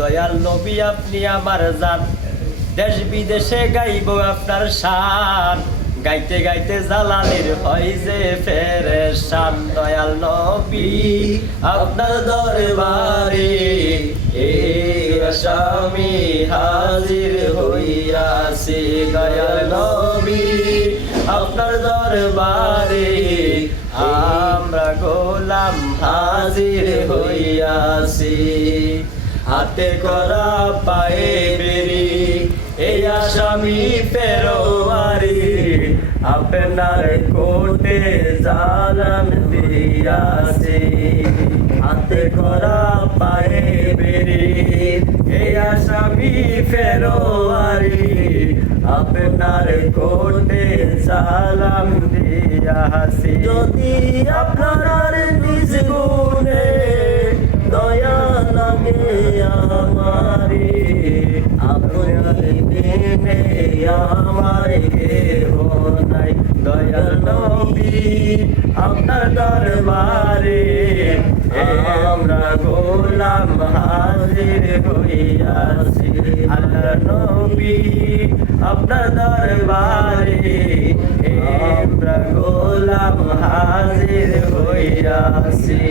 দয়াল নবী আপনি আমার জান, দেশ বিদেশে গাইব আপনার শান, গাইতে গাইতে জালালির হয় যে ফেরেশান। দয়াল নবী আপনার দরবারে এই আসামি হাজির হইয়াছি। দয়াল নবী আপনার দরবারে আমরা গোলাম হাজির হইয়াছি। হাতে করা পায়ে বেরি এই আসামি ফেরোয়ারি, আপনার কোর্টে জানান দিয়াছি। হাতে করা পায়ে বেরি এই আসামি ফেরোয়ারি, আপনার কোর্টে সালাম দিয়াছি। যদি আপনার নিজ গুণে দয়া লাগে আমারে, আপনার বিনে আমার কেহ নাই। দয়াল নবী আপনার দরবারে আমরা গোলাম হাজির হইয়াছি। আল্লাহ নবী আপনার দরবারে আমরা গোলাম হাজির হইয়াছি।